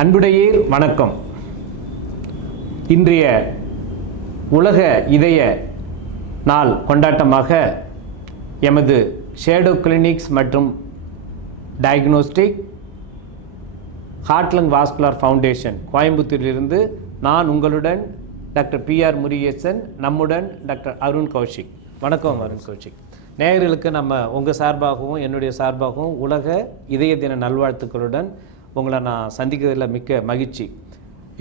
அன்புடையீர் வணக்கம். இன்றைய உலக இதய நாள் கொண்டாட்டமாக எமது ஷேடோ கிளினிக்ஸ் மற்றும் diagnostic heart lung vascular foundation கோயம்புத்தூரிலிருந்து நான் உங்களுடன் டாக்டர் பிஆர் முருகேசன், நம்முடன் டாக்டர் அருண் கௌஷிக். வணக்கம் அருண் கௌஷிக். நேயர்களுக்கு நம்ம உங்கள் சார்பாகவும் என்னுடைய சார்பாகவும் உலக இதய தின நல்வாழ்த்துக்களுடன் உங்களை நான் சந்திக்கிறதுல மிக்க மகிழ்ச்சி.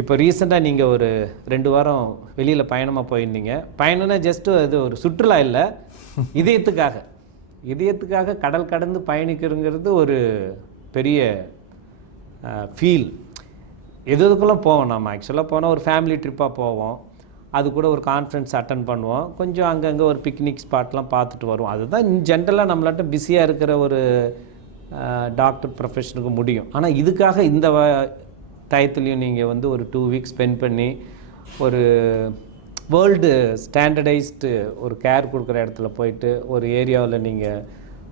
இப்போ ரீசெண்டாக நீங்கள் ஒரு 2 வாரம் வெளியில் பயணமாக போயிருந்தீங்க. பயணம்னா ஜஸ்ட்டு அது ஒரு சுற்றுலா இல்லை, இதயத்துக்காக கடல் கடந்து பயணிக்கிறதுங்கிறது ஒரு பெரிய ஃபீல். எதுக்கெல்லாம் போவோம். நம்ம ஆக்சுவலாக போனால் ஒரு ஃபேமிலி ட்ரிப்பாக போவோம், அது கூட ஒரு கான்ஃபரன்ஸ் அட்டன் பண்ணுவோம், கொஞ்சம் அங்கங்கே ஒரு பிக்னிக் ஸ்பாட்லாம் பார்த்துட்டு வருவோம். அதுதான் ஜென்ரலாக நம்மளாட்ட பிஸியாக இருக்கிற ஒரு டாக்டர் ப்ரொஃபஷனுக்கு முடியும். ஆனால் இதுக்காக இந்த டயத்துலேயும் நீங்கள் வந்து ஒரு 2 வீக்ஸ் ஸ்பெண்ட் பண்ணி ஒரு வேர்ல்டு ஸ்டாண்டர்டைஸ்டு ஒரு கேர் கொடுக்குற இடத்துல போயிட்டு ஒரு ஏரியாவில் நீங்கள்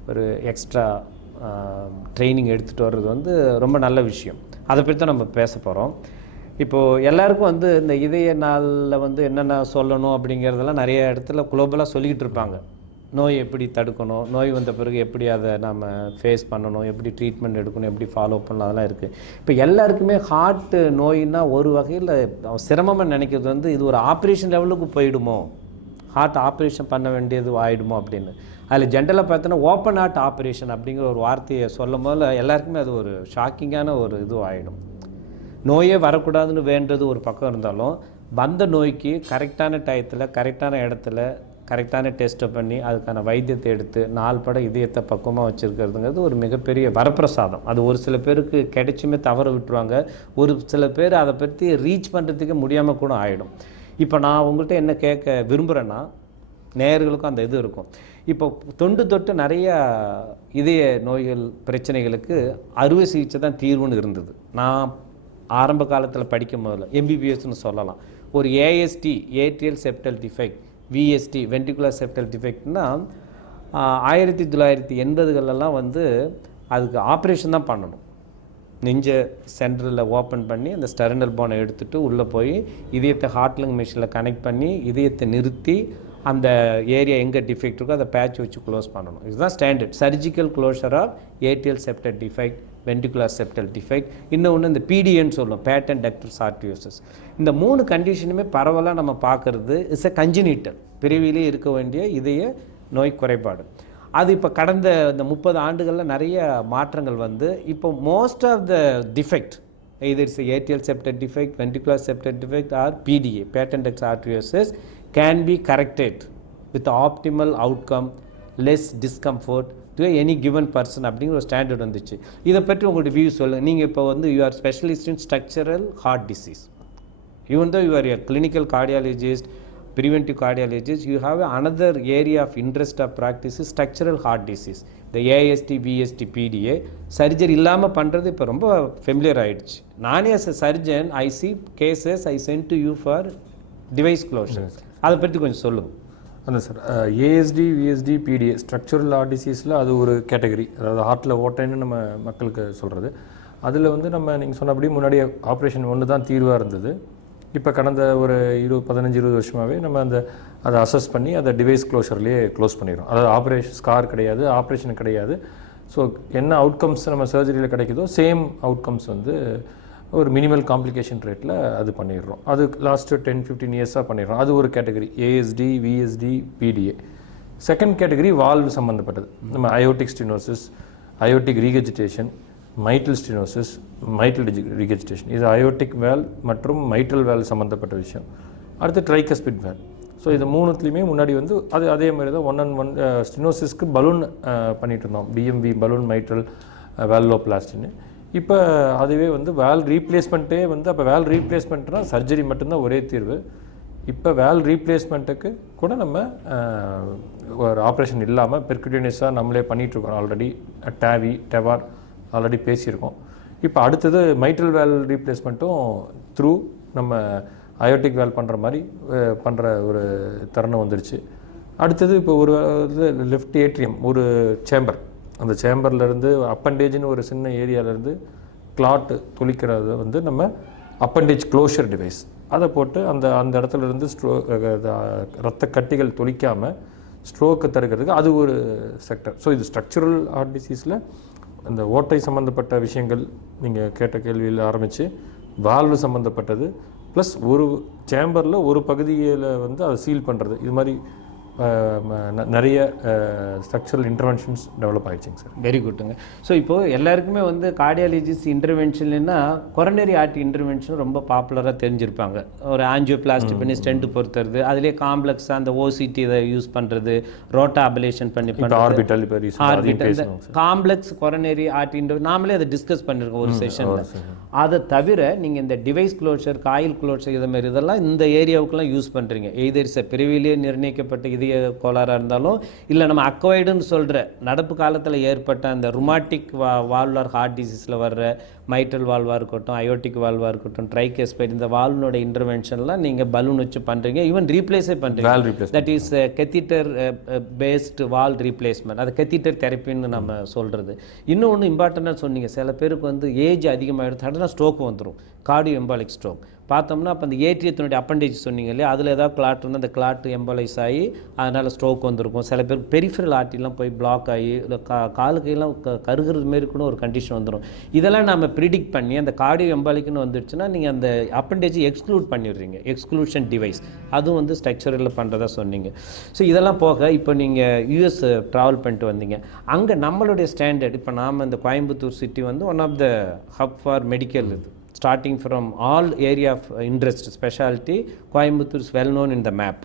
ஒரு எக்ஸ்ட்ரா ட்ரைனிங் எடுத்துகிட்டு வர்றது வந்து ரொம்ப நல்ல விஷயம். அதை பற்றி தான் நம்ம பேச போகிறோம். இப்போது எல்லாருக்கும் வந்து இந்த இதய நாளில் வந்து என்னென்ன சொல்லணும் அப்படிங்கிறதெல்லாம் நிறைய இடத்துல குளோபலாக சொல்லிக்கிட்டு இருப்பாங்க. நோய் எப்படி தடுக்கணும், நோய் வந்த பிறகு எப்படி அதை நம்ம ஃபேஸ் பண்ணணும், எப்படி ட்ரீட்மெண்ட் எடுக்கணும், எப்படி ஃபாலோ பண்ணணும், அதெல்லாம் இருக்குது. இப்போ எல்லாருக்குமே ஹார்ட் நோயின்னா ஒரு வகையில் சிரமமாக நினைக்கிறது வந்து இது ஒரு ஆப்ரேஷன் லெவலுக்கு போயிடுமோ, ஹார்ட் ஆப்ரேஷன் பண்ண வேண்டியது ஆகிடுமோ அப்படின்னு. அதில் ஜென்ரலாக பார்த்தோன்னா ஓப்பன் ஹார்ட் ஆப்ரேஷன் அப்படிங்கிற ஒரு வார்த்தையை சொல்லும் போது எல்லாருக்குமே அது ஒரு ஷாக்கிங்கான ஒரு இது ஆகிடும். நோயே வரக்கூடாதுன்னு வேண்டது ஒரு பக்கம் இருந்தாலும் வந்த நோய்க்கு கரெக்டான டயத்தில் கரெக்டான இடத்துல கரெக்டான டெஸ்ட்டை பண்ணி அதுக்கான வைத்தியத்தை எடுத்து நாள்பட இதயத்தை பக்குவமாக வச்சுருக்கிறதுங்கிறது ஒரு மிகப்பெரிய வரப்பிரசாதம். அது ஒரு சில பேருக்கு கிடைச்சுமே தவற விட்டுருவாங்க, ஒரு சில பேர் அதை பற்றி ரீச் பண்ணுறதுக்கு முடியாமல் கூட ஆகிடும். இப்போ நான் உங்கள்கிட்ட என்ன கேட்க விரும்புகிறேன்னா, நேயர்களுக்கும் அந்த இது இருக்கும். இப்போ தொட்டு நிறையா இதய நோய்கள் பிரச்சனைகளுக்கு அறுவை சிகிச்சை தான் தீர்வுன்னு இருந்தது. நான் ஆரம்ப காலத்தில் படிக்கும் போதில் எம்பிபிஎஸ்ன்னு சொல்லலாம். ஒரு ASD atrial septal defect, VSD ventricular septal டிஃபெக்ட்னா 1980களெல்லாம் வந்து அதுக்கு ஆப்ரேஷன் தான் பண்ணணும். நெஞ்சை சென்ட்ரலில் ஓப்பன் பண்ணி அந்த ஸ்டெர்னல் போனை எடுத்துகிட்டு உள்ளே போய் இதயத்தை ஹார்ட் லங் மிஷினில் கனெக்ட் பண்ணி இதயத்தை நிறுத்தி அந்த ஏரியா எங்கே டிஃபெக்ட் இருக்கோ அதை பேட்ச் வச்சு க்ளோஸ் பண்ணணும். இதுதான் standard surgical closure of atrial septal defect, ventricular septal defect. இன்னொன்று இந்த பிடிஎன்னு சொல்லுவோம், பேட்டன் டக்டல் ஆர்டரியோசிஸ். இந்த 3 கண்டிஷனுமே பரவலாக நம்ம பார்க்குறது இஸ் எ கன்ஜினிட்டல், பிறவிலே இருக்க வேண்டிய இதய நோய் குறைபாடு. அது இப்போ கடந்த இந்த 30 ஆண்டுகளில் நிறைய மாற்றங்கள் வந்து இப்போ most of the defect either it's atrial septal defect, ventricular septal defect or PDA, patent ductal arteriosus, can be corrected with optimal outcome, less discomfort to any given person அப்படிங்கிற ஒரு ஸ்டாண்டர்ட் வந்துச்சு. இதை பற்றி உங்களோட வியூ சொல்லுங்கள். நீங்கள் இப்போ வந்து you are specialist in structural heart disease. even though you are a clinical cardiologist, preventive cardiologist, you have another area of interest of practice is structural heart disease. The AST, VST, PDA surgery இல்லாமல் பண்ணுறது இப்போ ரொம்ப familiar ஆகிடுச்சு. நானே as a surgeon I see cases I send to you for device closure. அதை பற்றி கொஞ்சம் சொல்லுங்கள். அந்த sir ASD, VSD, PDA structural heart டிசீஸில் அது ஒரு கேட்டகரி, அதாவது ஹார்ட்டில் ஓட்டைன்னு நம்ம மக்களுக்கு சொல்கிறது. அதில் வந்து நம்ம நீங்கள் சொன்னபடி முன்னாடி ஆப்ரேஷன் ஒன்று தான் தீர்வாக இருந்தது. இப்போ கடந்த ஒரு 15-20 வருஷமாகவே நம்ம அதை அசஸ் பண்ணி அதை டிவைஸ் க்ளோஷர்லேயே க்ளோஸ் பண்ணிடுறோம். அதாவது ஆப்ரேஷன் ஸ்கார் கிடையாது, ஆப்ரேஷன் கிடையாது. ஸோ என்ன அவுட்கம்ஸ் நம்ம சர்ஜரியில் கிடைக்குதோ சேம் அவுட்கம்ஸ் வந்து ஒரு மினிமல் காம்ப்ளிகேஷன் ரேட்டில் அது பண்ணிடுறோம். அது லாஸ்ட்டு 10-15 இயர்ஸாக பண்ணிடுறோம். அது ஒரு category AST, VSD, PTA. Second category valve சம்மந்தப்பட்டது. நம்ம அயோட்டிக் ஸ்டெனோசிஸ், அயோட்டிக் ரீகெஜிடேஷன், மைட்டல் ஸ்டெனோசிஸ், மைட்டல் ரீகெஜிடேஷன். இது அயோட்டிக் வேல் மற்றும் மைட்டல் வேல் சம்மந்தப்பட்ட விஷயம். அடுத்து ட்ரைகஸ்பிட் வேல். ஸோ இது 3த்துலேயுமே முன்னாடி வந்து அதே மாதிரி தான் 1-on-1 ஸ்டெனோசிஸ்க்கு பலூன் பண்ணிகிட்டு இருந்தோம், பிஎம்வி பலூன் மைட்ரல் வேல்லோபிளாஸ்டின்னு. இப்போ அதுவே வந்து வேல் ரீப்ளேஸ்மெண்ட்டே வந்து, அப்போ வேல் ரீப்ளேஸ்மெண்ட்னா சர்ஜரி மட்டும்தான் ஒரே தீர்வு. இப்போ வேல் ரீப்ளேஸ்மெண்ட்டுக்கு கூட நம்ம ஒரு ஆப்ரேஷன் இல்லாமல் பெர்குட்டேனியஸாக நம்மளே பண்ணிகிட்ருக்கோம். ஆல்ரெடி டெவார் ஆல்ரெடி பேசியிருக்கோம். இப்போ அடுத்தது மைட்ரல் வேல் ரீப்ளேஸ்மெண்ட்டும் த்ரூ நம்ம அயோட்டிக் வேல் பண்ணுற மாதிரி பண்ணுற ஒரு தருணம் வந்துருச்சு. அடுத்தது இப்போ ஒரு லெஃப்ட் ஏட்ரியம் ஒரு சேம்பர், அந்த சேம்பர்லேருந்து அப்பண்டேஜ்னு ஒரு சின்ன ஏரியாவிலேருந்து கிளாட் துளிக்கிறத வந்து நம்ம அப்பண்டேஜ் க்ளோஷர் டிவைஸ் அதை போட்டு அந்த இடத்துல இருந்து ரத்த கட்டிகள் துளிக்காமல் ஸ்ட்ரோக்கை தடுக்கிறதுக்கு அது ஒரு செக்டர். ஸோ இது ஸ்ட்ரக்சரல் ஹார்ட் டிசீஸில் அந்த ஓட்டை சம்மந்தப்பட்ட விஷயங்கள் நீங்கள் கேட்ட கேள்வியில் ஆரம்பித்து வால்வு சம்மந்தப்பட்டது ப்ளஸ் ஒரு சேம்பரில் ஒரு பகுதியில் வந்து அதை சீல் பண்ணுறது, இது மாதிரி நிறைய ஸ்ட்ரக்சரல் இன்டர்வென்ஷன்ஸ் டெவலப் ஆகிடுச்சிங்க சார். வெரி குட்டுங்க. ஸோ இப்போது எல்லாருக்குமே வந்து கார்டியாலஜிஸ்ட் இன்டர்வென்ஷன்னா கொரோனரி ஆர்ட் இன்டர்வென்ஷன் ரொம்ப பாப்புலராக தெரிஞ்சிருப்பாங்க. ஒரு ஆஞ்சியோபிளாஸ்டி பண்ணி ஸ்டென்ட் பொறுத்துறது, அதிலே காம்ப்ளெக்ஸாக அந்த ஓசிடி இதை யூஸ் பண்ணுறது, ரோட்டா அபிலேஷன் பண்ணி ஆர்பிட்டல் காம்ப்ளெக்ஸ் கொரோனரி ஆர்ட் நாமளே அதை டிஸ்கஸ் பண்ணியிருக்கோம் ஒரு செஷனில். அதை தவிர நீங்கள் இந்த டிவைஸ் க்ளோஷர், காயில் க்ளோஷர் இது மாதிரி இதெல்லாம் இந்த ஏரியாவுக்குலாம் யூஸ் பண்ணுறீங்க. எய்தர் பிறவிலேயே நிர்ணயிக்கப்பட்ட கோளாறாக இருந்தாலும் இல்லை நம்ம அக்வைடுன்னு சொல்கிற நடப்பு காலத்தில் ஏற்பட்ட அந்த ருமாட்டிக் வால்வார் ஹார்ட் டிசீஸில் வர்ற மைட்ரல் வால்வாக இருக்கட்டும், அயோட்டிக் வால்வாக இருக்கட்டும், ட்ரைகேஸ்பைட், இந்த வால்வனோட இன்டர்வென்ஷன்லாம் நீங்கள் பலூன் வச்சு பண்ணுறீங்க. ஈவன் ரீப்ளேஸே பண்ணுறீங்க. That is catheter based wall replacement, அது கெத்தீட்டர் தெரப்பின்னு நம்ம சொல்கிறது. இன்னொன்று இம்பார்ட்டண்ட்டாக சொன்னீங்க, சில பேருக்கு வந்து ஏஜ் அதிகமாகிடும், சடனாக ஸ்ட்ரோக் வந்துடும், கார்டியோ எம்பாலிக் ஸ்ட்ரோக். பார்த்தோம்னா அப்போ அந்த ஏட்ரியத்தினுடைய அப்பண்டேஜ் சொன்னீங்க இல்லையா, அதில் ஏதாவது கிளாட் இருந்தால் அந்த கிளாட் எம்பலைஸ் ஆகி அதனால் ஸ்ட்ரோக் வந்திருக்கும். சில பேருக்கு பெரிஃபரல் ஆர்ட்டிலாம் போய் பிளாக் ஆகி இல்லை காலுக்கையெல்லாம் கருகிறது மாரி கூட ஒரு கண்டிஷன் வந்துடும். இதெல்லாம் நம்ம ப்ரிடிக்ட் பண்ணி அந்த கார்டியோ எம்பாலிக்னு வந்துடுச்சுன்னா நீங்கள் அந்த அப்பண்டேஜ் எக்ஸ்க்ளூட் பண்ணிடுறீங்க, எக்ஸ்க்ளூஷன் டிவைஸ். அதுவும் வந்து ஸ்ட்ரக்சரில் பண்ணுறதா சொன்னீங்க. ஸோ இதெல்லாம் போக இப்போ நீங்கள் யூஎஸ் ட்ராவல் பண்ணிட்டு வந்தீங்க. அங்கே நம்மளுடைய ஸ்டாண்டர்ட், இப்போ நாம் இந்த கோயம்புத்தூர் சிட்டி வந்து one of the hub for medical இது, starting from all area of interest specialty, Coimbatore is well known in the map.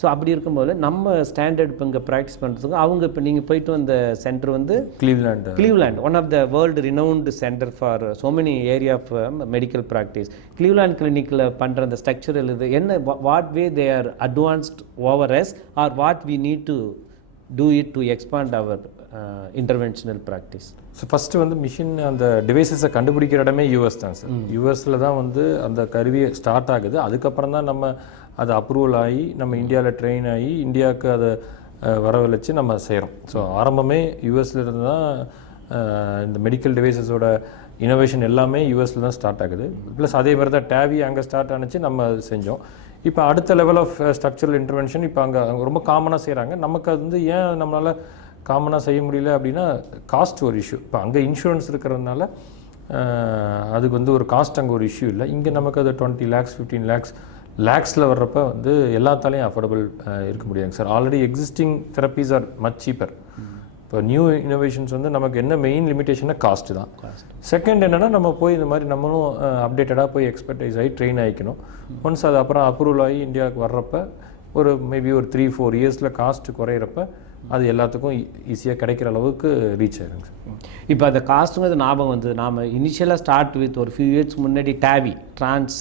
So அப்படி இருக்கும்போது நம்ம ஸ்டாண்டர்ட் இப்போ இங்கே ப்ராக்டிஸ் பண்ணுறதுக்கு அவங்க இப்போ நீங்கள் போயிட்டு வந்த சென்டர் வந்து Cleveland, one of the world renowned centre for so many area of medical practice. Cleveland கிளினிக்கில் பண்ணுற அந்த ஸ்ட்ரக்சரல் இது என்ன, what way they are advanced over us or what we need to do it to expand our interventional practice? So first வந்து machine அந்த டிவைசஸை கண்டுபிடிக்கிற இடமே யூஎஸ் தான் சார். யூஎஸில் தான் வந்து அந்த கருவியை ஸ்டார்ட் ஆகுது. அதுக்கப்புறம் தான் நம்ம அதை அப்ரூவல் ஆகி நம்ம இந்தியாவில் ட்ரெயின் ஆகி இந்தியாவுக்கு அதை வரவழைச்சு நம்ம செய்கிறோம். ஸோ ஆரம்பமே யூஎஸில் இருந்து தான் இந்த மெடிக்கல் டிவைசஸோட இனோவேஷன் எல்லாமே யூஎஸில் தான் ஸ்டார்ட் ஆகுது. ப்ளஸ் அதே மாதிரி தான் டேவி அங்கே ஸ்டார்ட் ஆனிச்சு, நம்ம செஞ்சோம். இப்போ அடுத்த லெவல் ஆஃப் ஸ்ட்ரக்சரல் இன்டர்வென்ஷன் இப்போ அங்கே ரொம்ப காமனாக செய்கிறாங்க. நமக்கு அது வந்து ஏன் நம்மளால் காமனாக செய்ய முடியல அப்படின்னா காஸ்ட் ஒரு இஷ்யூ. இப்போ அங்கே இன்சூரன்ஸ் இருக்கிறதுனால அதுக்கு வந்து ஒரு காஸ்ட் அங்கே ஒரு இஷ்யூ இல்லை. இங்கே நமக்கு அது 20 lakhs 15 லேக்ஸில் வர்றப்ப வந்து எல்லாத்தாலையும் அஃபோர்டபுள் இருக்க முடியாதுங்க sir. Already existing therapies are much cheaper. இப்போ நியூ இனோவேஷன்ஸ் வந்து நமக்கு என்ன மெயின் லிமிட்டேஷனாக காஸ்ட்டு தான். செகண்ட் என்னென்னா நம்ம போய் இந்த மாதிரி நம்மளும் அப்டேட்டடாக போய் எக்ஸ்பர்டைஸ் ஆகி ட்ரெயின் ஆகிக்கணும். ஒன்ஸ் அது அப்புறம் அப்ரூவல் ஆகி இந்தியாவுக்கு வர்றப்ப ஒரு மேபி ஒரு 3-4 இயர்ஸில் காஸ்ட்டு குறையிறப்ப அது எல்லாத்துக்கும் ஈஸியாக கிடைக்கிற அளவுக்கு ரீச் ஆகிருங்க சார். இப்போ அந்த காஸ்ட்டுங்கிறது ஞாபகம் வந்து நாம் இனிஷியலாக ஸ்டார்ட் வித் ஒரு ஃபியூ இயர்ஸ்க்கு முன்னாடி டேவி ட்ரான்ஸ்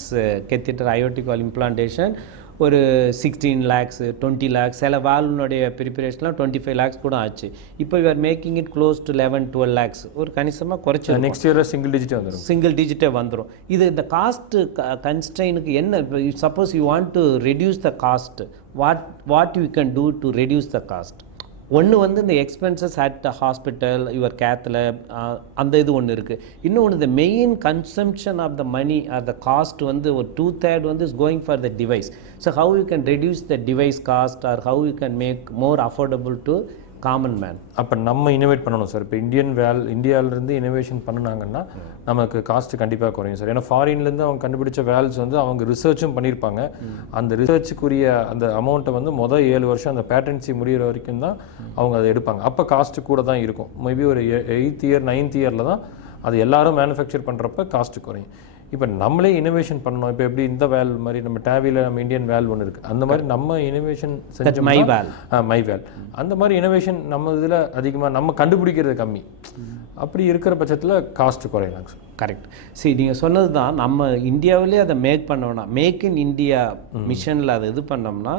கெத்திட்டர் அயோட்டிக் வால் இம்ப்ளான்டேஷன் ஒரு 16 lakhs 20 lakhs, சில வால்னுடைய ப்ரிப்பரேஷன்லாம் 25 lakhs கூட ஆச்சு. இப்போ you are making it close to 11-12 lakhs, ஒரு கணிசமாக குறைச்சி நெக்ஸ்ட் இயர் சிங்கிள் டிஜிட்டே வந்துடும். இது இந்த காஸ்ட் கன்ஸ்ட்ரெயினுக்கு என்ன, suppose you want to reduce the cost, what you can do to reduce the cost? ஒன்று வந்து இந்த expenses at hospital, your cath lab, அந்த இது ஒன்று இருக்குது. இன்னொன்று இந்த main consumption of the money or the cost வந்து ஒரு 2/3 வந்து is going for the device. So how you can reduce the device cost or how you can make more affordable to common man? அப்போ நம்ம innovate பண்ணணும் sir. இப்போ இந்தியாவிலேருந்து innovation பண்ணினாங்கன்னா நமக்கு cost கண்டிப்பாக குறையும் சார். ஏன்னா ஃபாரின்லேருந்து அவங்க கண்டுபிடிச்ச வேல்ஸ் வந்து அவங்க ரிசர்ச்சும் பண்ணியிருப்பாங்க. அந்த ரிசர்ச்சுக்குரிய அந்த அமௌண்ட்டை வந்து 7 வருஷம் அந்த பேட்டன்சி முடிகிற வரைக்கும் தான் அவங்க அதை எடுப்பாங்க. அப்போ காஸ்ட்டு கூட தான் இருக்கும். மேபி ஒரு 8th year 9th yearல தான் அது எல்லாரும் மேனுஃபேக்சர் பண்ணுறப்ப காஸ்ட்டு குறையும். இப்போ நம்மளே இனோவேஷன் பண்ணணும். இப்போ எப்படி இந்த வேல் மாதிரி நம்ம டேவியில் நம்ம இந்தியன் வேல் ஒன்று இருக்குது, அந்த மாதிரி நம்ம இனோவேஷன் செஞ்சோம். மை வேல் அந்த மாதிரி இனோவேஷன் நம்ம இதில் அதிகமாக நம்ம கண்டுபிடிக்கிறது கம்மி. அப்படி இருக்கிற பட்சத்தில் காஸ்ட்டு குறையலாங்க சார். கரெக்ட். சரி, நீங்கள் சொன்னது தான். நம்ம இந்தியாவிலே அதை மேக் பண்ணோம்னா, மேக் இன் இந்தியா மிஷனில் அதை இது பண்ணோம்னா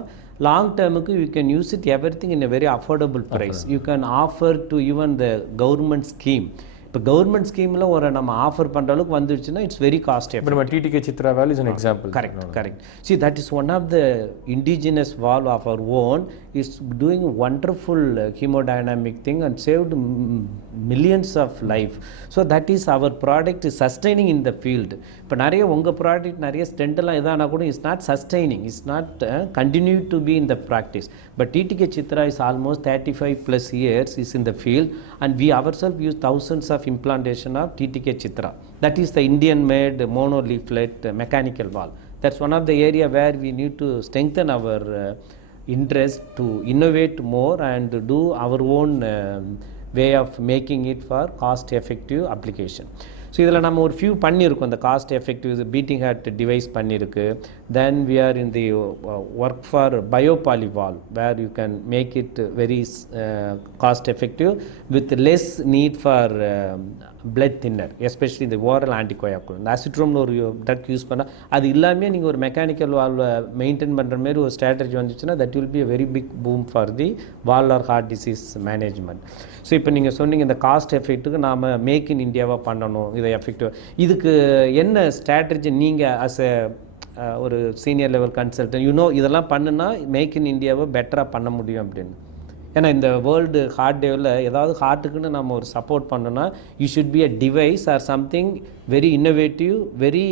லாங் டேர்முக்கு you can use it everything in a very affordable price. You can offer to even the government scheme. இப்போ கவர்மெண்ட் ஸ்கீமில் ஒரு நம்ம ஆஃபர் பண்ணுற அளவுக்கு வந்துடுச்சுன்னா இட்ஸ் வெரி காஸ்ட் இப்போ நம்ம TTK Chitra valve is an example. Correct. See, that is one of the indigenous valve of our own. It's doing wonderful hemodynamic thing and saved millions of life. So that is our product is sustaining in the field. இப்போ நிறைய உங்கள் product நிறைய ஸ்டென்ட்லாம் இதானா கூட it's not sustaining, it's not continue to be in the practice. But TTK Chitra is almost 35+ years is in the field, and we ourselves use thousands of implantation of TTK Chitra. That is the Indian made mono leaflet mechanical valve. That's one of the area where we need to strengthen our interest to innovate more and do our own way of making it for cost effective application. So இதில் நம்ம ஒரு few பண்ணியிருக்கோம். இந்த cost effective beating heart device பண்ணியிருக்கு. Then we are in the work for biopoly valve where you can make it very cost effective with less need for blood thinner, especially இந்த oral anticoagulant. இந்த அசிட்ரோம்னு ஒரு drug use பண்ணால் அது இல்லாமல் நீங்கள் ஒரு மெக்கானிக்கல் வால்வை மெயின்டைன் பண்ணுற மாதிரி ஒரு ஸ்ட்ராட்டஜி வந்துச்சுன்னா that will be a very big boom for the valve or heart disease management. So இப்போ நீங்கள் சொன்னீங்க இந்த காஸ்ட் எஃபெக்ட்டுக்கு நாம் மேக் இன் இந்தியாவாக பண்ணணும், இதை எஃபெக்டிவ். இதுக்கு என்ன ஸ்ட்ராட்டஜி நீங்கள் அஸ் எ ஒரு சீனியர் லெவல் கன்சல்டன்ட் இதெல்லாம் பண்ணுனா மேக் இன் இந்தியாவை பெட்டராக பண்ண முடியும் அப்படின்னு? ஏன்னா இந்த வேர்ல்டு ஹார்ட் டேவில் ஏதாவது ஹார்ட்டுக்குன்னு நம்ம ஒரு சப்போர்ட் பண்ணோன்னா you should be a device or something very innovative, very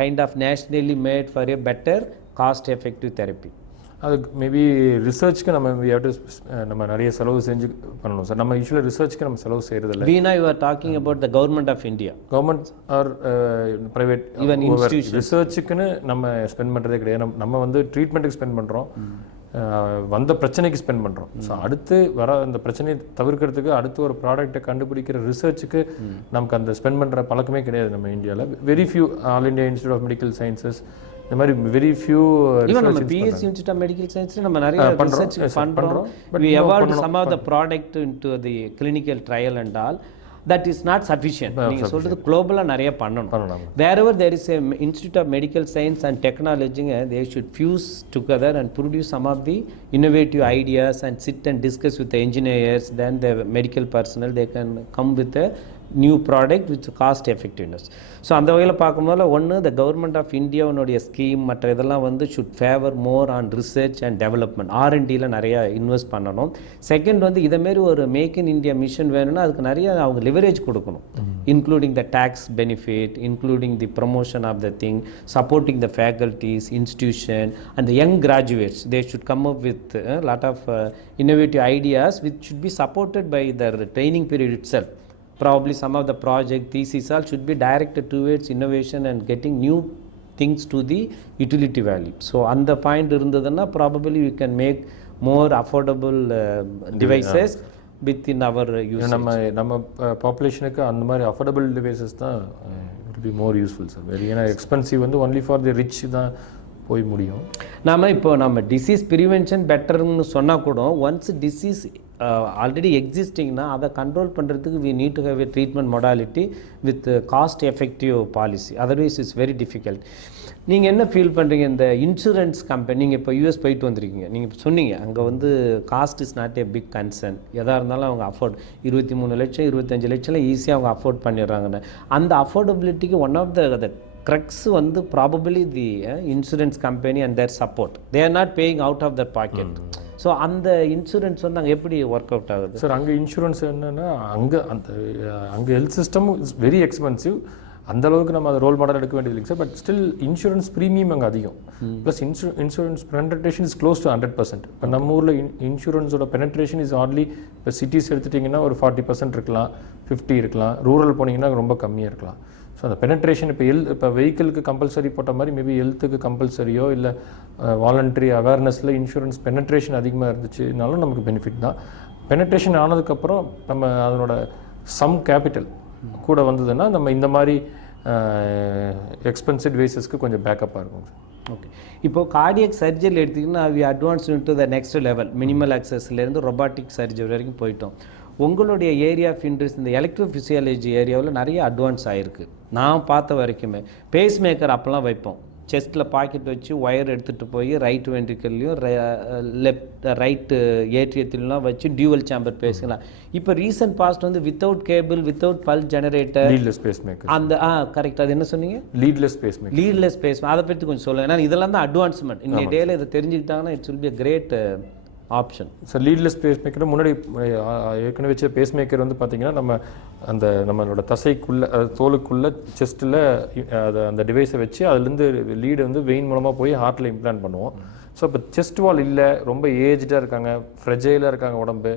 kind of nationally made for a better cost effective therapy. அதுக்கு மேபி ரிசர்ச்க்கு நம்ம நிறைய செலவு செஞ்சு பண்ணணும் சார். நம்ம யூஸ்வலாக ரிசர்ச்க்கு நம்ம செலவு செய்கிறதில்ல. வீணா you are talking about the government of India, government or private even institution. ரிசர்ச்சுக்குன்னு நம்ம ஸ்பெண்ட் பண்ணுறதே கிடையாது. நம்ம வந்து ட்ரீட்மெண்ட்டுக்கு ஸ்பெண்ட் பண்ணுறோம், வந்த பிரச்சனைக்கு ஸ்பெண்ட் பண்ணுறோம். ஸோ அடுத்து வர அந்த பிரச்சனையை தவிர்க்கிறதுக்கு அடுத்து ஒரு ப்ராடக்ட்டை கண்டுபிடிக்கிற ரிசர்ச்சுக்கு நமக்கு அந்த ஸ்பெண்ட் பண்ணுற பழக்கமே கிடையாது நம்ம இந்தியாவில். Very few All India Institute of Medical Sciences இந்த மாதிரி வெரி ஃபியூ நம்ம பிஎஸ்சி இன்ஸ்டியூட் ஆஃப் மெடிக்கல் சயின்ஸ் நம்ம நிறைய ரிசர்ச் பண்றோம். we evolved some of the product into the clinical trial and all. That is not sufficient. நீங்க சொல்றது குளோபலா நிறைய பண்ணணும். Wherever there is a institute of medical science and technology, they should fuse together and produce some of the innovative ideas and sit and discuss with the engineers, then the medical personnel. They can come with a new product with cost effectiveness. So அந்த வகையில் பார்க்கும்போது ஒன்று the government of இந்தியாவுடைய scheme மற்ற இதெல்லாம் வந்து should favour more on research and development, R&Dயில் நிறையா இன்வெஸ்ட் பண்ணணும். செகண்ட் வந்து இதேமாரி ஒரு மேக் இன் இந்தியா மிஷன் வேணும்னா அதுக்கு நிறைய அவங்க லிவரேஜ் கொடுக்கணும், including the tax benefit, including the promotion of the thing, supporting the faculties, institution and young graduates. They should come up with lot of innovative ideas which should be supported by their training period itself. Probably some of the project thesis all should be directed towards innovation and getting new things to the utility value. So on the point irundadana probably we can make more affordable devices within our usage. நம்ம பாப்புலேஷனுக்கு அந்த மாதிரி affordable devices தான் will be more useful sir. Very ஏன்னா expensive வந்து only for the rich தான் போய் முடியும். நம்ம டிசீஸ் ப்ரிவென்ஷன் பெட்டர்னு சொன்னால் கூட ஒன்ஸ் டிசீஸ் ஆல்ரெடி எக்ஸிஸ்டிங்னா அதை கண்ட்ரோல் பண்ணுறதுக்கு we need to have a treatment modality with cost effective policy, otherwise it's very difficult. நீங்கள் என்ன ஃபீல் பண்ணுறீங்க இந்த இன்சூரன்ஸ் கம்பெனி? நீங்கள் இப்போ யூஎஸ் போயிட்டு வந்திருக்கீங்க, நீங்கள் சொன்னீங்க அங்கே வந்து cost is not a big concern, எதாக இருந்தாலும் அவங்க அஃபோர்ட் 23 லட்சம் 25 லட்சம்லாம் ஈஸியாக அவங்க அஃபோர்ட் பண்ணிடுறாங்கன்னு. அந்த அஃபோர்டபிலிட்டிக்கு ஒன் ஆஃப் த crux வந்து probably the insurance company and their support. They are not paying out of their pocket. So அந்த இன்சூரன்ஸ் வந்து அங்கே எப்படி ஒர்க் அவுட் ஆகுது சார்? அங்கே இன்சூரன்ஸ் என்னென்னா அங்கே health system is very expensive. அந்தளவுக்கு நம்ம அதை ரோல் மாடல் எடுக்க வேண்டியது இல்லைங்க sir. But still insurance premium அங்கே அதிகம். Plus insurance penetration is close to 100%. இப்போ நம்ம ஊரில் இன்சூரன்ஸோட பெனட்ரேஷன் இஸ் ஆர்ட்லி இப்போ சிட்டிஸ் எடுத்துட்டிங்கன்னா ஒரு 40% இருக்கலாம், 50 இருக்கலாம். ரூரல் போனீங்கன்னா ரொம்ப கம்மியாக இருக்கலாம். ஸோ அந்த பெனட்ரேஷன் இப்போ வெஹிக்கிளுக்கு கம்பல்சரி போட்ட மாதிரி மேபி ஹெல்த்துக்கு கம்பல்சரியோ இல்லை வாலண்டரி அவேர்னஸில் இன்சூரன்ஸ் பெனட்ரேஷன் அதிகமாக இருந்துச்சுனாலும் நமக்கு பெனிஃபிட் தான். பெனட்ரேஷன் ஆனதுக்கப்புறம் நம்ம அதனோட சம் கேபிட்டல் கூட வந்ததுன்னா நம்ம இந்த மாதிரி எக்ஸ்பென்சிவ் டிவைசஸ்க்கு கொஞ்சம் பேக்கப்பாக இருக்கும் சார். ஓகே, இப்போது கார்டியக் சர்ஜரி எடுத்திங்கன்னா we advance to the next level, minimal ஆக்சஸ்லேருந்து ரொபாட்டிக் சர்ஜரி வரைக்கும் போயிட்டோம். உங்களுடைய ஏரியா ஆஃப் இன்ட்ரெஸ்ட் இந்த எலக்ட்ரோஃபிசியாலஜி ஏரியாவில் நிறைய அட்வான்ஸ் ஆகிருக்கு நான் பார்த்த வரைக்குமே. பேஸ் மேக்கர் அப்போல்லாம் வைப்போம், செஸ்ட்டில் பாக்கெட் வச்சு ஒயர் எடுத்துகிட்டு போய் ரைட் வென்ட்ரிக்கல்லையும் ரைட்டு ஏட்ரியத்திலாம் வச்சு டியூவல் சேம்பர் பேசலாம். இப்போ ரீசன்ட் பாஸ்ட் வந்து without cable without pulse generator leadless pacemaker அந்த கரெக்ட், அது என்ன சொன்னீங்க? Leadless pacemaker. Leadless pace, அதை பற்றி கொஞ்சம் சொல்லுங்கள். ஏன்னா இதெல்லாம் தான் அட்வான்ஸ்மெண்ட். இன்னைய டேல இதை தெரிஞ்சுக்கிட்டாங்கன்னா it's will be a great option. Sir leadless pacemaker முன்னாடி ஏற்கனவே வச்ச பேஸ் மேக்கர் வந்து பார்த்தீங்கன்னா நம்மளோட தசைக்குள்ளே தோலுக்குள்ளே செஸ்ட்டில் அந்த டிவைஸை வச்சு அதுலேருந்து லீடு வந்து வெயின் மூலமாக போய் ஹார்ட்டில் இம்ப்ளான்ட் பண்ணுவோம். ஸோ இப்போ செஸ்ட் வால் இல்லை, ரொம்ப ஏஜ்டாக இருக்காங்க, ஃப்ரெஜைலாக இருக்காங்க, உடம்பு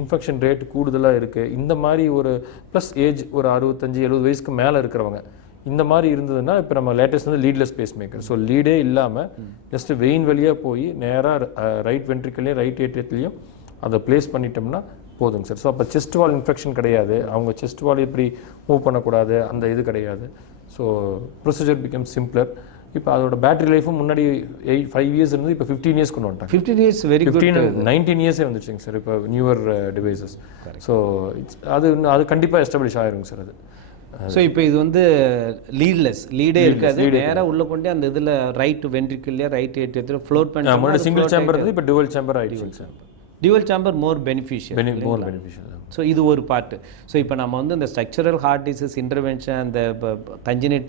இன்ஃபெக்ஷன் ரேட் கூடுதலாக இருக்குது, இந்த மாதிரி ஒரு ப்ளஸ் ஏஜ் ஒரு 65-70 வயசுக்கு மேலே இருக்கிறவங்க இந்த மாதிரி இருந்ததுன்னா இப்போ நம்ம லேட்டஸ்ட் வந்து லீட்லெஸ் பேஸ் மேக்கர். ஸோ லீடே இல்லாமல் ஜஸ்ட் வெயின் வழியாக போய் நேராக ரைட் வென்ட்ரிக்கல்லையும் ரைட் ஏட்ரியத்துலையும் அதை பிளேஸ் பண்ணிட்டோம்னா போதுங்க சார். ஸோ அப்போ செஸ்ட் வால் இன்ஃபெக்ஷன் கிடையாது, அவங்க செஸ்ட் வால் இப்படி மூவ் பண்ணக்கூடாது, அந்த இது கிடையாது. So procedure become simpler. இப்போ அதோட பேட்டரி லைஃபும் முன்னாடி 5 இயர்ஸ் இருந்து இப்போ 15 இயர்ஸ் கொண்டு வந்துட்டாங்க. 15 இயர்ஸ் வெரி குட். 19 இயர்ஸே வந்துச்சுங்க சார் இப்போ நியூவர் டிவைசஸ். ஸோ அது கண்டிப்பாக எஸ்டாப்ளிஷ் ஆயிருங்க சார் அது. ஸோ இப்போ இது வந்து லீடே இருக்காது, நேராக உள்ள கொண்டே அந்த இதில் ரைட் வென்ட்ரிக்கல்லையே ரைட் ஏட்ரியத்தில் ஃப்ளோட் பண்ணி முன்னாடி சிங்கிள் சேம்பர் இருந்து இப்போ டுவல் சேம்பர் ஆகிடுச்சு sir. Dual chamber more beneficial. So இது ஒரு பார்ட்டு. ஸோ இப்போ நம்ம வந்து இந்த ஸ்ட்ரக்சரல் ஹார்ட் டிசீஸ் இன்டர்வென்ஷன், அந்த கன்ஜெனிட்டல்